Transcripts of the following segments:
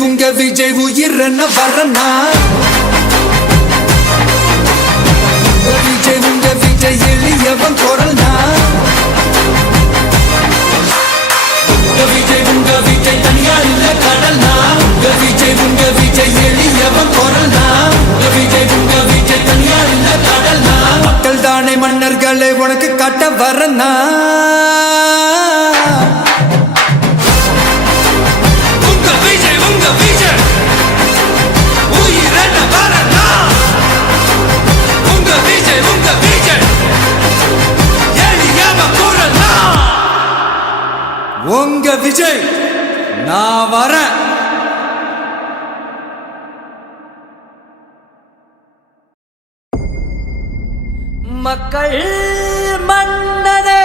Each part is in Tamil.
உங்க விஜய் உயிர் என்ன வரனா உங்க விஜய் எளியவன் குரல்னா உங்க விஜய் தனியார் இல்ல கடல்னா உங்க விஜய் எளியவன் குரல்னா உங்க விஜய் தனியார் இல்ல கடல்னா மக்கள் தானே மன்னர்களை உனக்கு காட்ட வரனா உங்க விஜய் நான் வரேன். மக்கள் மன்னனே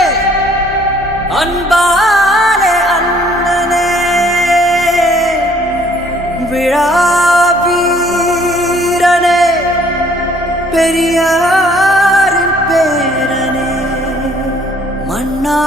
அன்பாலே அண்ணனே விழா வீரனே பெரியாரின் பேரனே மன்னா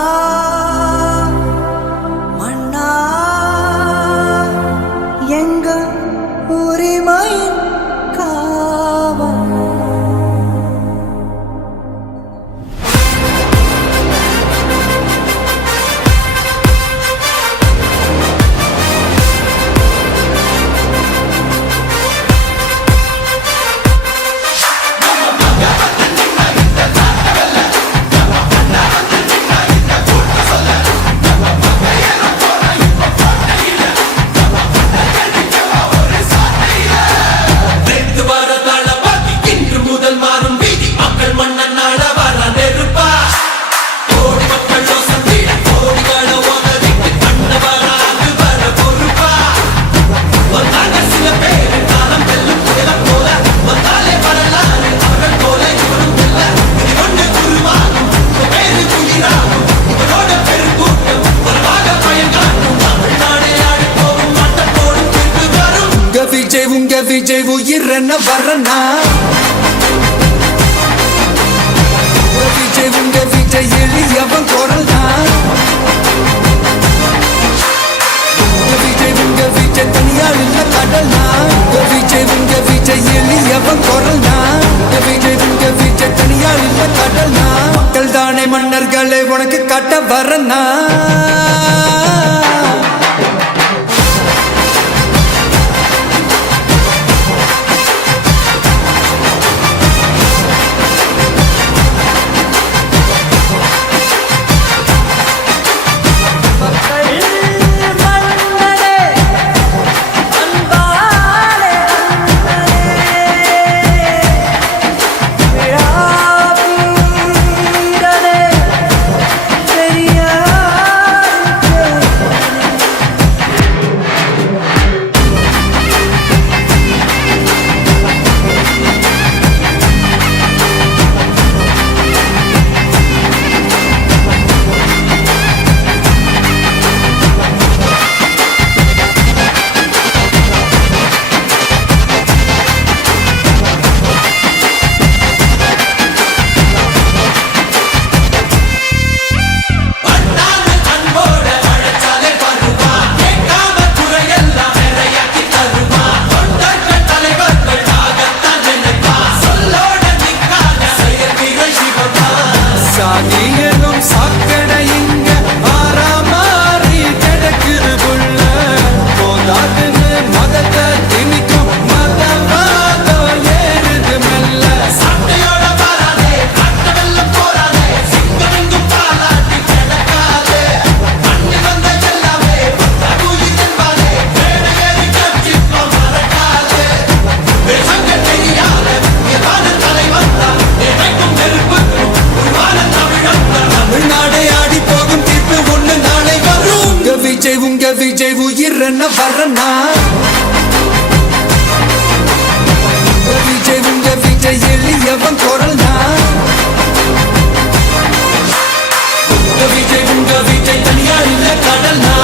உங்க விஜய் உயிர் என்ன வரனா உங்க விஜய் எளியவன் குரல்னா உங்க விஜய் தனியார் இல்ல கடல்னா உங்க விஜய் எளியவன் குரல்னா உங்க விஜய் தனியார் இல்ல கடல்னா மக்கள் தானே மன்னர்களை உனக்கு காட்ட வரனா உங்க விஜய் உயிர் என்ன வரனா உங்க விஜய் எளியவன் குரல்னா உங்க விஜய் தனியார் இல்ல கடல்னா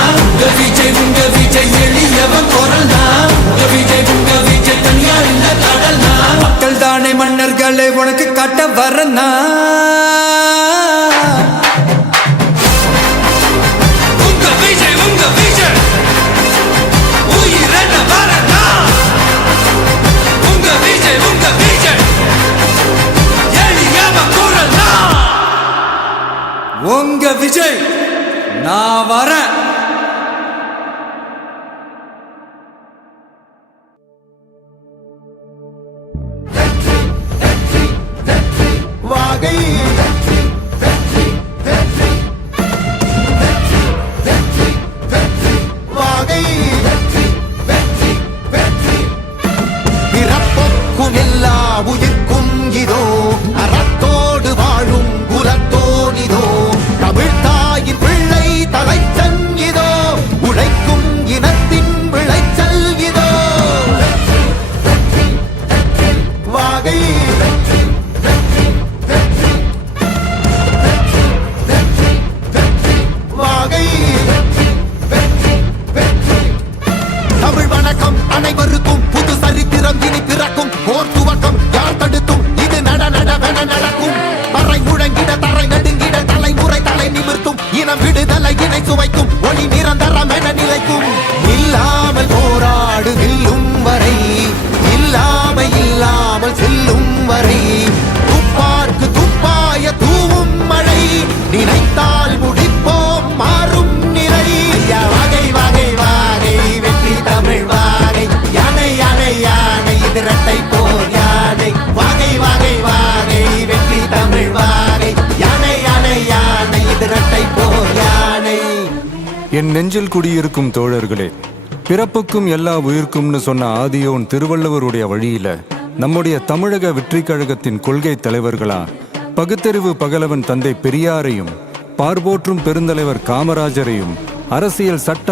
உங்க விஜய் எளியவன் குரல்னா உங்க விஜய் தனியார் இல்ல கடல்னா மக்கள் தானே மன்னர்களை உனக்கு காட்ட வரனா உங்க விஜய் உயிர் என்ன அனைவருக்கும் புது சரித்திரம் இனி பிறக்கும். போர் துவக்கம் யார் தடுத்தும் இது நடவென நடக்கும். பறை முழங்கிட தரை நடுங்கிட தலைமுறை தலை நிமிர்த்தும். இனம் விடுதலை இணை சுவைக்கும். ஒளி நிரந்தரம் என நிலைக்கும். இல்லாமல் போராடு வெல்லும் வரை, இல்லாமல் செல்லும் வரை, துப்பார்க்கு துப்பாய தூவும் மழை, நினைத்தால் முடிப்போம் மாறும் நிலை. வகை வகை வாகை வெற்றி தமிழ் வாகை, யானை யானை யானை இது இரட்டை போர் யானை. வகை வகை வாகை வெற்றி தமிழ் வாகை, யானை யானை யானை இது இரட்டை போர் யானை. என் நெஞ்சில் குடியிருக்கும் தோழர்களே, பிறப்புக்கும் எல்லா உயிர்க்கும்னு சொன்ன ஆதியோன் திருவள்ளுவருடைய வழியில நம்முடைய தமிழக வெற்றிக் கழகத்தின் கொள்கை தலைவர்களா பகுத்தறிவு பகலவன் தந்தை பெரியாரையும், பார்போற்றும் பெருந்தலைவர் காமராஜரையும், அரசியல் சட்ட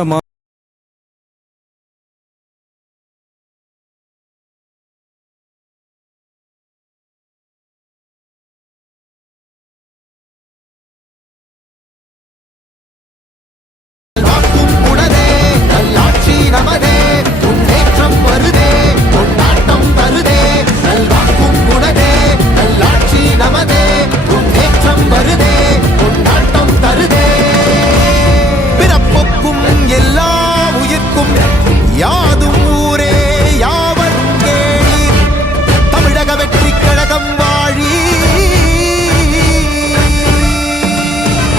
யாதும் ஊரே யாவர் கேளீர், தமிழக வெற்றி கழகம் வாழி.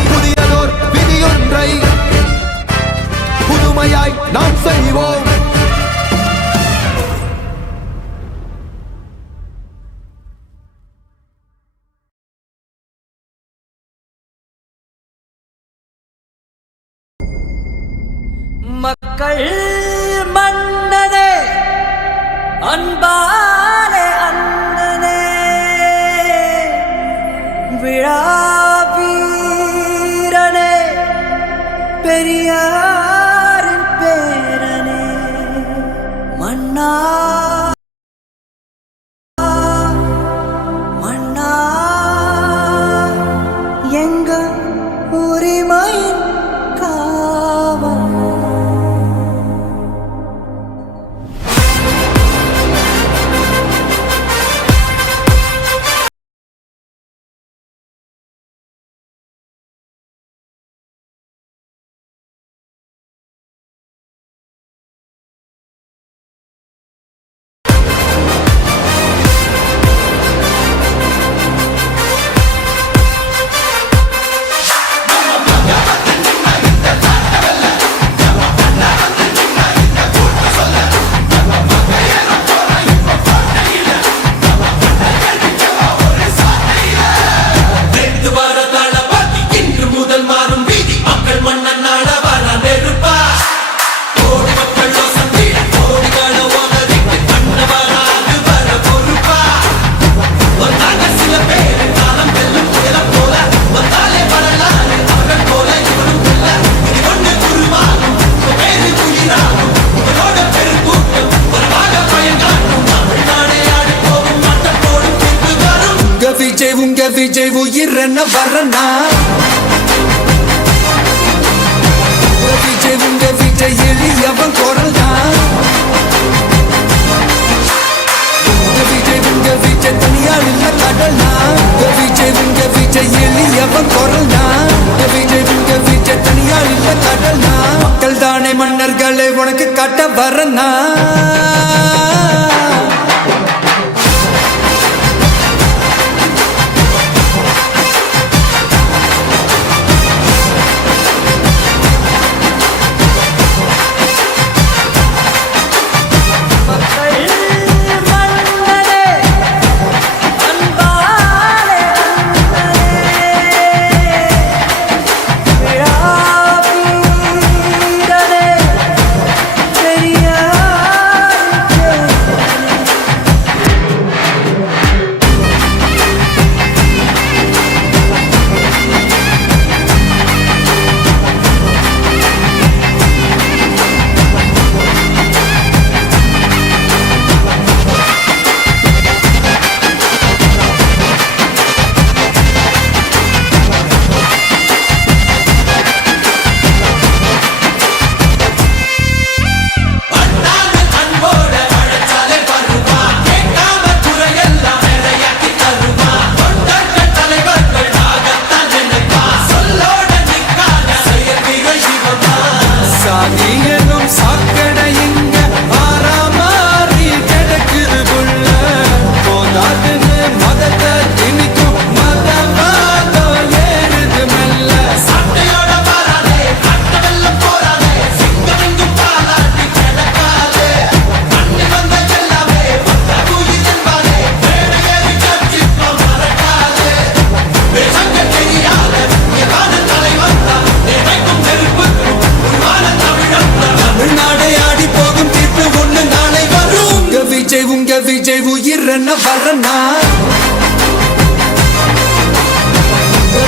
புதியதோர் விதியொன்றை புதுமையாய் நாம் செய்வோம். மக்கள் மன்னனே, அன்பாலே அண்ணனே, விழாவீரனே, பெரியாரின் பேரனே, மன்னா மன்னா எங்க உரிமையின் காவல். உங்க விஜய் உயிர் என்ன வரனா, உங்க விஜய் எளியவன் குரல் தான். உங்க விஜய் தனியார் இல்ல கடல்னா, உங்க விஜய் எளியவன் குரல் தான். உங்க விஜய் தனியார் இல்ல கடல்னா, மக்கள் தானே மன்னர்களை உனக்கு காட்ட வரனா. உயிரென்ன வரனா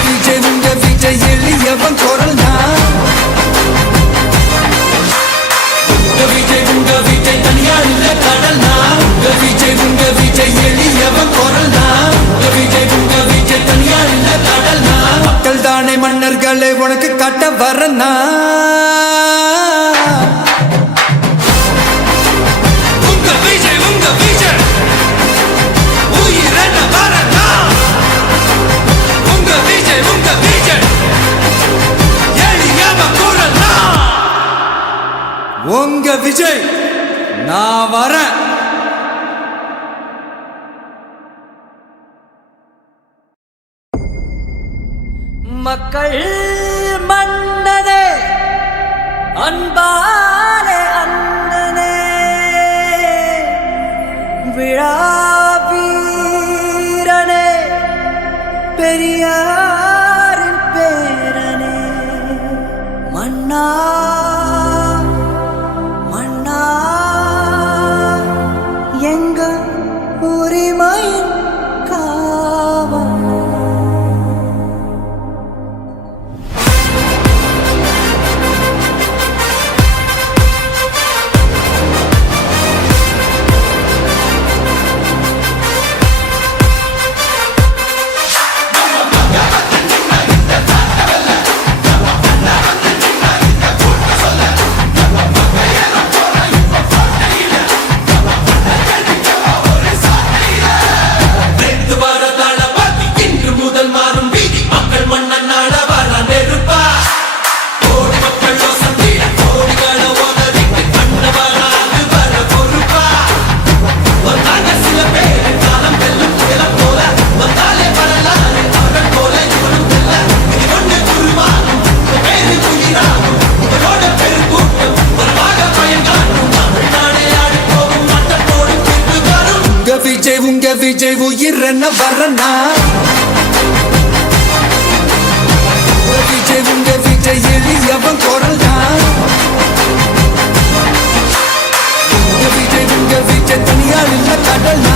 விஜய் உங்க விஜய் எளியவன் குரல்னா விஜய் உங்க விஜய் தனியார் இல்ல கடல்னா விஜய் உங்க விஜய் எளியவன் குரல்னா விஜய் உங்க விஜய் தனியார் இல்ல கடல்னா மக்கள் தானே மன்னர்களை உனக்கு காட்ட வரனா உங்க விஜய் உயிரென்ன வரனா உங்க விஜய் எளியவன் குரல்னா உங்க விஜய் நான் வரேன். மக்கள் மன்னனே அன்பாலே அண்ணனே விழா வீரனே பெரியாரின் பேரனே மன்னா மன்னா எங்க உரிமையின் காவல் உங்க விஜய் உயிரென்ன வரனா விஜய் உங்க விஜய் எளியவன் குரல்னா விஜய் உங்க விஜய் தனியார் இல்ல கடல்னா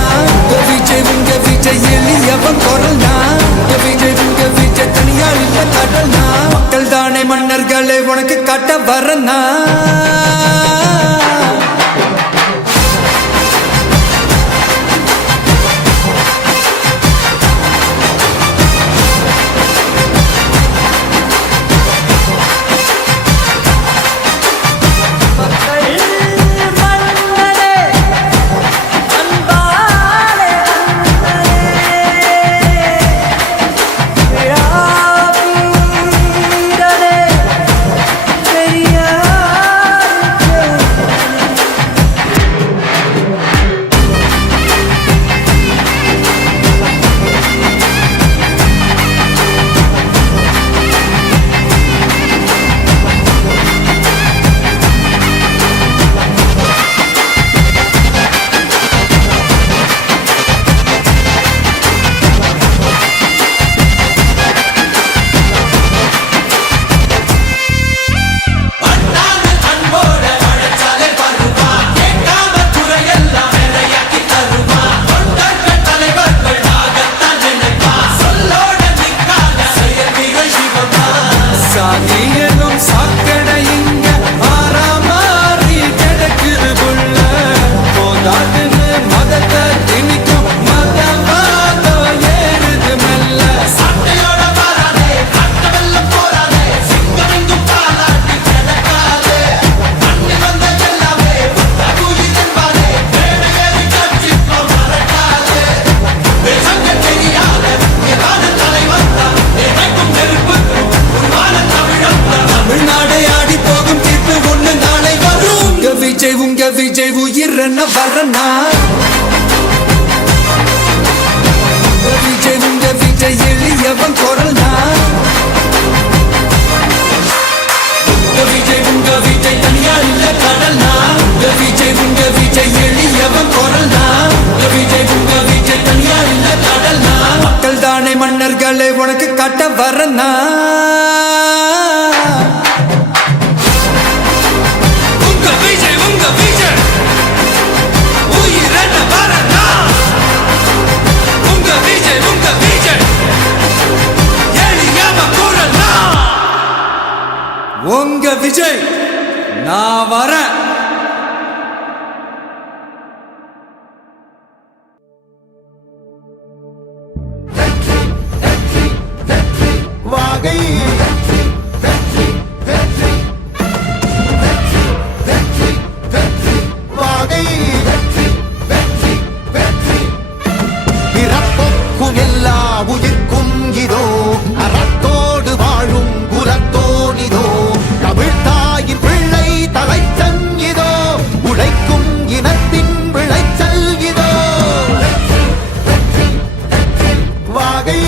விஜய் உங்க விஜய் எளியவன் குரல்னா விஜய் உங்க விஜய் தனியார் இல்ல கடல்னா மக்கள் தானே மன்னர்களை உனக்கு காட்ட வரனா விஜய் உயிரென்ன வரனா விஜய் உங்க விஜய் எளியவன் குரல்னா விஜய் உங்க விஜய் தனியார் இல்ல கடல்னா விஜய் உங்க விஜய் எளியவன் குரல்னா விஜய் உங்க விஜய் தனியார் இல்ல கடல்னா மக்கள் தானே மன்னர்களை உனக்கு காட்ட வரனா உங்க விஜய் உயிரென்ன விஜய் நான் வரேன். வாகை வாகை பிறப்புக்கும் எல்லா உயிர்க்கும் இதோ அறத்தோடு வாழும் குலத்தோனிதோ தமிழ்த்தாயின் பிள்ளை தலைச்சன் இதோ உழைக்கும் இனத்தின் விளைச்சல் இதோ வாகை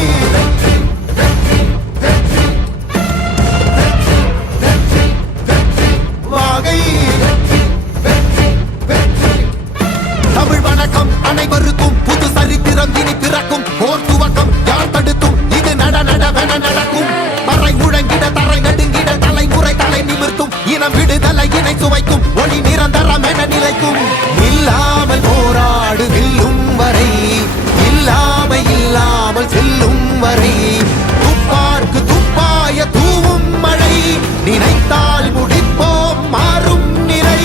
வாகை தமிழ் வணக்கம் அனைவருக்கும் புது சரித்திரம் இனி பிறக்கும் போர் துவக்கம் யார் தடுத்தும் இது நடவென நடக்கும் மறை முழங்கிட தரை நடுங்கிட தலைமுறை தலை நிமிர்த்தும் இனம் விடுதலை இணை சுவைக்கும் ஒளி நிரந்தரம் என நிலைக்கும் இல்லாமல் போராடு வில்லும் வரை இல்லாமல் செல்லும் வரை துப்பார்க்கு துப்பாய தூவும் மழை நினைத்தால் முடிப்போம் மாறும் நிலை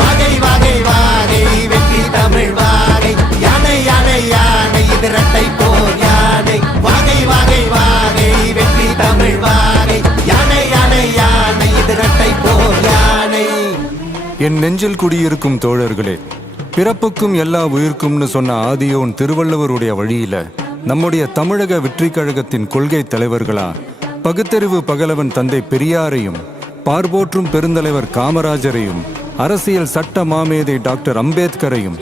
வாகை வாகை வாகை வெற்றி தமிழ் வாகை யானை யானை யானை இது இரட்டை போர் யானை வாகை வாகை வாகை வெற்றி தமிழ் வாகை யானை யானை யானை இது இரட்டை போர் யானை. என் நெஞ்சில் குடியிருக்கும் தோழர்களே, பிறப்புக்கும் எல்லா உயிர்க்கும்னு சொன்ன ஆதியோன் திருவள்ளுவருடைய வழியில நம்முடைய தமிழக வெற்றி கழகத்தின் கொள்கை தலைவர்களா பகுத்தறிவு பகலவன் தந்தை பெரியாரையும், பார்போற்றும் பெருந்தலைவர் காமராஜரையும், அரசியல் சட்ட மாமேதை டாக்டர் அம்பேத்கரையும்,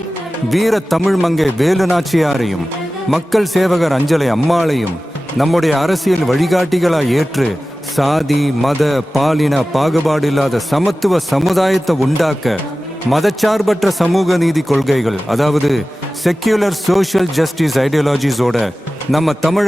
வீர தமிழ் மங்கை வேலு நாச்சியாரையும், மக்கள் சேவகர் அஞ்சலை அம்மாளையும் நம்முடைய அரசியல் வழிகாட்டிகளா ஏற்று சாதி மத பாலின பாகுபாடு இல்லாத சமத்துவ சமுதாயத்தை உண்டாக்க மதச்சார்பற்ற சமூக நீதி கொள்கைகள், அதாவது செக்யூலர் சோஷியல் ஜஸ்டிஸ் ஐடியாலஜிஸோட நம்ம தமிழக